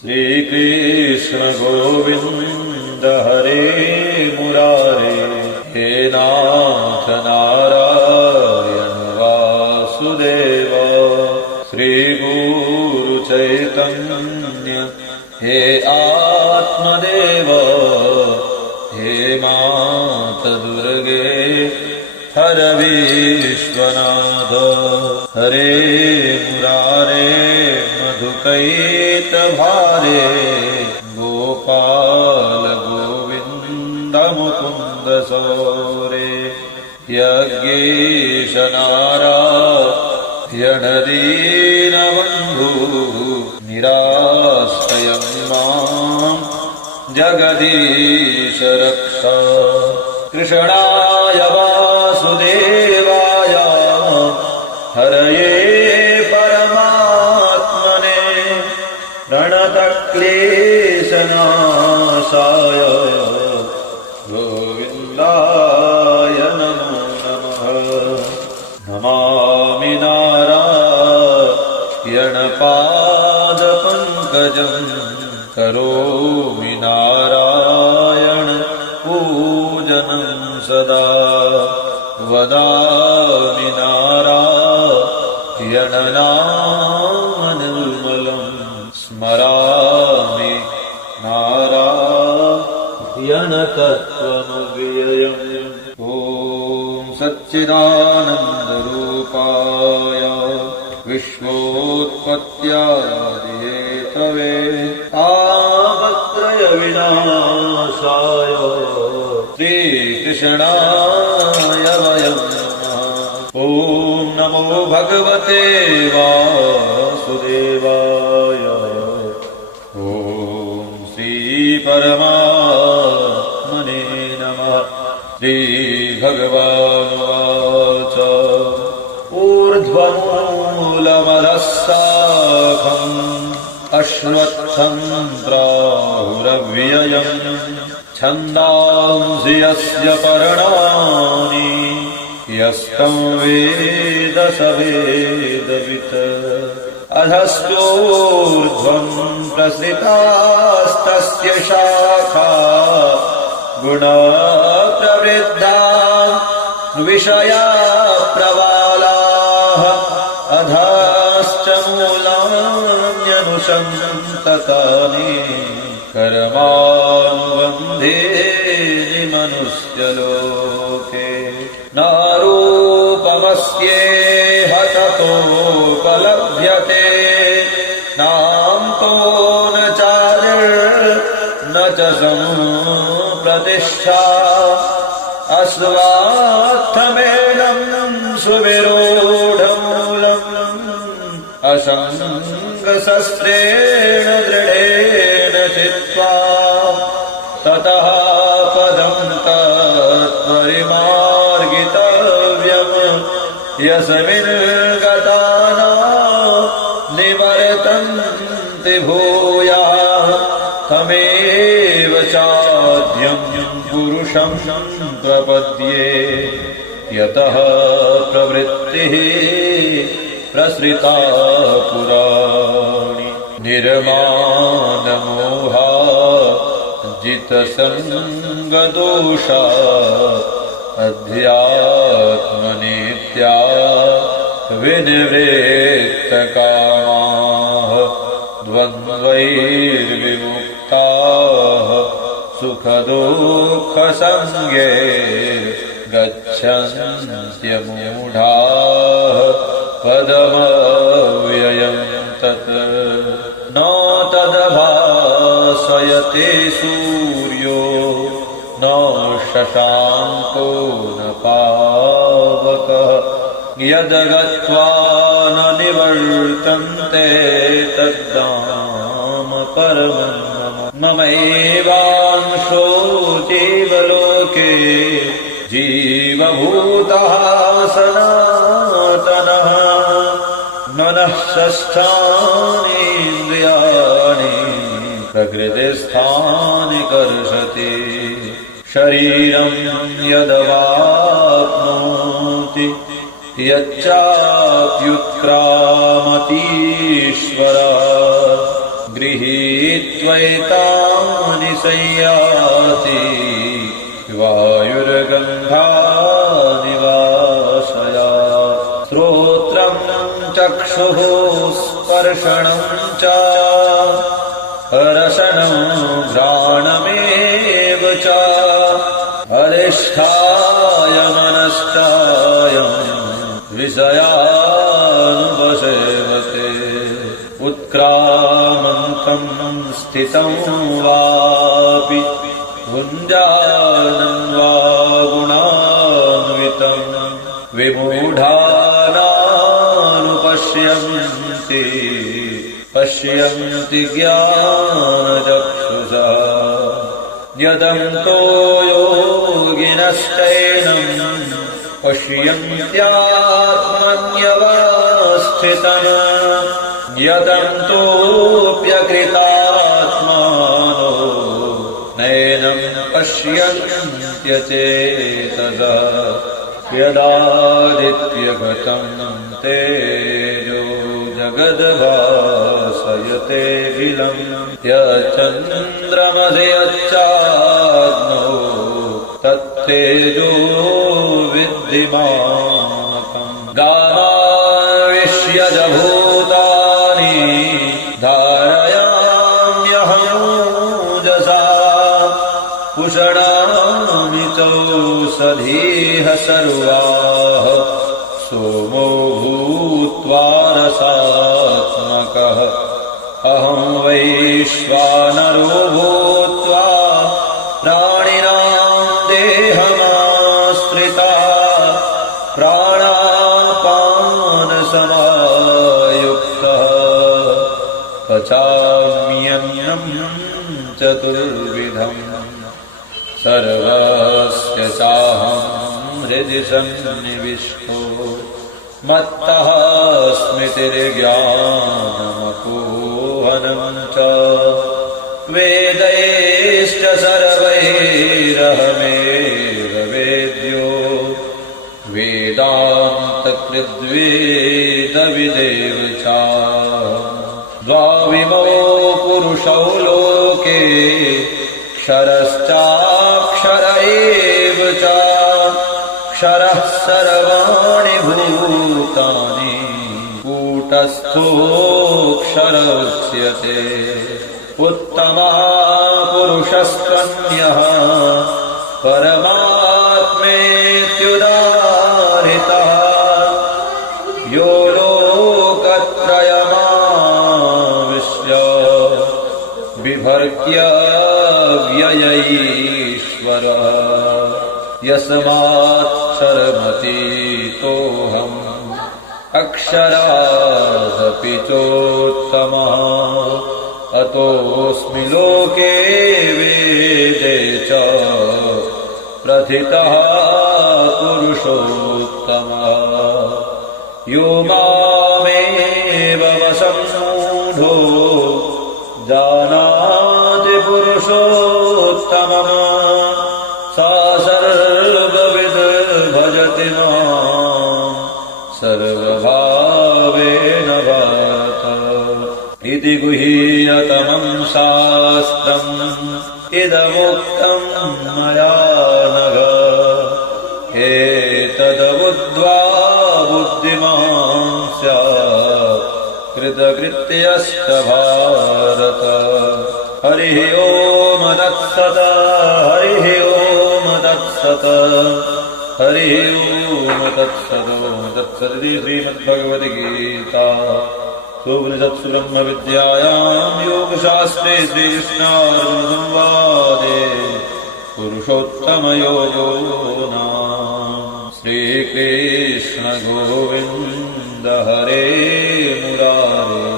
श्रीकृष्ण गोविन्द हरे मुरारे, हे नाथ नारायण वासुदेव। श्रीगुरु चैतन्य हे आत्मदेव, हे मात दुर्गे हर विश्वनाथ। हरे मुरारे मधुकैटभारे, गोपाल गोविन्द मुकुन्द सौरे। यज्ञेश नारायण दीनबन्धु, निराश्रयं मां जगदीश रक्ष। कृष्णाय वासुदेवाय हरये परमात्मने, प्रणतक्लेशनाशाय गोविन्दाय नमो नमः। नमामि नारायणपादपङ्कजं, करोमि नारायण पूजनं सदा। वदामि नारायण नाम निर्मलं, स्मरामि नारायण तत्त्वमव्ययम्। ॐ सच्चिदानन्दरूपाय विश्वोत्पत्त्यादिहेतवे, तापत्रय विनाशाय श्रीकृष्णाय वयं नमः। ॐ नमो भगवते वासुदेवाय। ॐ श्रीपरमात्मने नमः। श्रीभगवानुवाच, ऊर्ध्वमूलमधःशाखम् अश्वत्थं प्राहुरव्ययम्, छन्दांसि यस्य पर्णानि, यस्तं वेद स वेदवित्। अधश्चोर्ध्वं प्रसृतास्तस्य शाखा, गुणप्रवृद्धा विषया प्रवालाः। अधश्च मूलान्यनुसन्ततानि, कर्मानुबन्धेनि मनुष्यलोके। नारूपमस्येह ततोपलभ्यते, नान्तो न चादिर्न च सम्प्रतिष्ठा। अस्वात्थमेनं सुविरूढमूलम्, असङ्गशस्त्रेण दृढेन चित्वा। ततः पदं तत्परिमार्गितव्यम्, यस्मिन् गताना निवर्तन्ते भूयः। तमेव चाद्यं पुरुषं प्रपद्ये, यतः प्रवृत्तिः प्रसृता पुराणि। निर्मानमोहा जितसङ्गदोषा, अध्यात्मनित्या विनिवृत्तकामाः। द्वन्द्वैर्विमुक्ताः सुखदुःखसंज्ञे, गच्छन्त्यमूढाः पदमव्ययं तत्। न तद्भासयते सूर्यो, न शशाङ्को न पावकः, यद्गत्वा न निवर्तन्ते तद्धाम परमं मम। ममैवांशो जीवलोके, जीवभूतः सनातनः। मनः षष्ठानीन्द्रियाणि, प्रकृतिस्थानि कर्षति। शरीरं यदवाप्नोति, यच्चाप्युत्क्रामतीश्वरः। गृहीत्वैतानि संयाति वायुर्गन्धानि वाशयात् श्रोत्रं चक्षुः स्पर्शनं च रसनं घ्राणमेव च अधिष्ठाय मनश्चायं विषयानुपसेवते उत्क्रामन्तं स्थितं वापि भुञ्जानं वा गुणान्वितं विमूढानानुपश्यन्ति पश्यन्ति ज्ञानचक्षुषा यदन्तो योगिनश्चैनं पश्यन्त्यात्मन्यवस्थितं यदन्तोऽप्यकृतात्मानो नैनं पश्यन्त्यचेतसा यदादित्यगतं तेजो जगद्भासयतेऽखिलं यच्चन्द्रमसि यच्चाग्नौ तत्तेजो विद्धिमानकम् गामाविश्य च भूतानि धारयाम्यहमूजसा पुषणामि चौषधीः सर्वाः सोमो भूत्वा रसात्मकः अहं वैश्वानरो भूत्वा प्राणिनां देहमाश्रिता प्राणापानसमायुक्तः पचाम्यन्नं चतुर्विधम् सर्वस्य चाहं हृदि सन्निविष्टो मत्तः स्मृतिर्ज्ञानमपोहनं च वेदैश्च सर्वैरहमेव वेद्यो वेदान्तकृद्वेदविदेव च द्वाविमो पुरुषौ लोके क्षरश्चाक्षर एव च क्षरः सर्वाणि भूतानि कूटस्थोऽक्षर उच्यते उत्तमः पुरुषस्त्वन्यः परमात्मेत्युदाहृतः यो लोकत्रयमाविश्य बिभर्त्य व्ययईश्वरः यस्माक्षरमतीतोऽहम् अक्षरादपि चोत्तमः अतोऽस्मि लोके वेदे च प्रथितः पुरुषोत्तमः यो मामेवमसम्मूढो जानाति पुरुषोत्तमम् सा सर्वविद् भजति मां सर्वभावेन भारत इति गुह्यतमं शास्त्रम् इदमुक्तं मया नघ एतद्बुद्ध्वा बुद्धिमान् स्यात् कृतकृत्यश्च भारत हरिः ओम तत्सत् हरिः ओम तत्सत् हरिः ओम तत्सदिति श्रीमद्भगवद्गीता उपनिषत्सु ब्रह्मविद्यायां योगशास्त्रे श्रीकृष्णार्जुनसंवादे पुरुषोत्तमयोगो नाम श्रीकृष्ण गोविन्द हरे मुरारे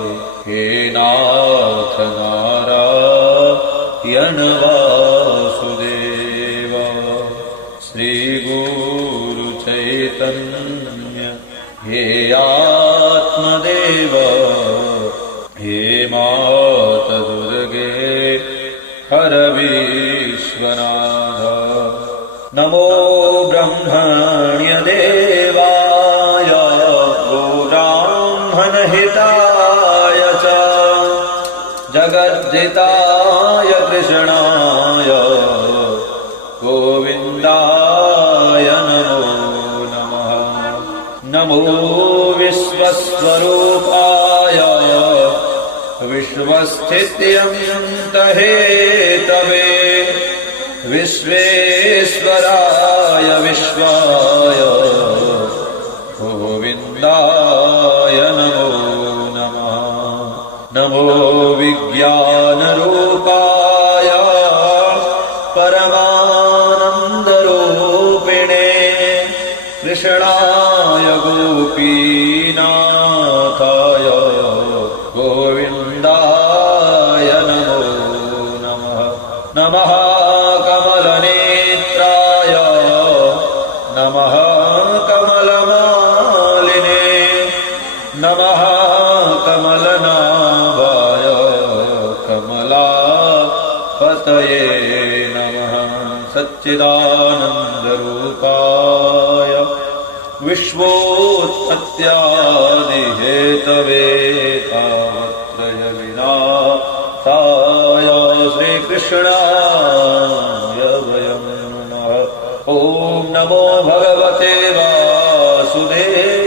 हे नाथ नारायण वासुदेव श्रीगुरु चैतन्य हे आत्मदेव हे माता दुर्गे हर विश्वनाथ नमो ब्रह्मण्यदेवाय गो ब्राह्मणहिताय च जगद्गुरुनाथाय विश्वप्रेताय कृष्णाय गोविन्दाय नमो नमः। नमो विश्वस्वरूपाय विश्वस्थित्यन्तहेतवे विश्वेश्वराय विश्वाय गोविन्दाय नमो नमः। नमो विज्ञानरूपाय परमानन्दरूपिणे कृष्णाय गोपीनाथाय गोविन्दाय नमो नमः। नमः कमलनेत्राय नमः कमलमालिने नमः कमलनाभाय कमलापतये नमः। सच्चिदानन्दरूपाय विश्वोत्पत्त्यादिहेतवे तावत्रय विनाशाय श्रीकृष्णाय वयं नमः। ॐ नमो भगवते वासुदेवाय।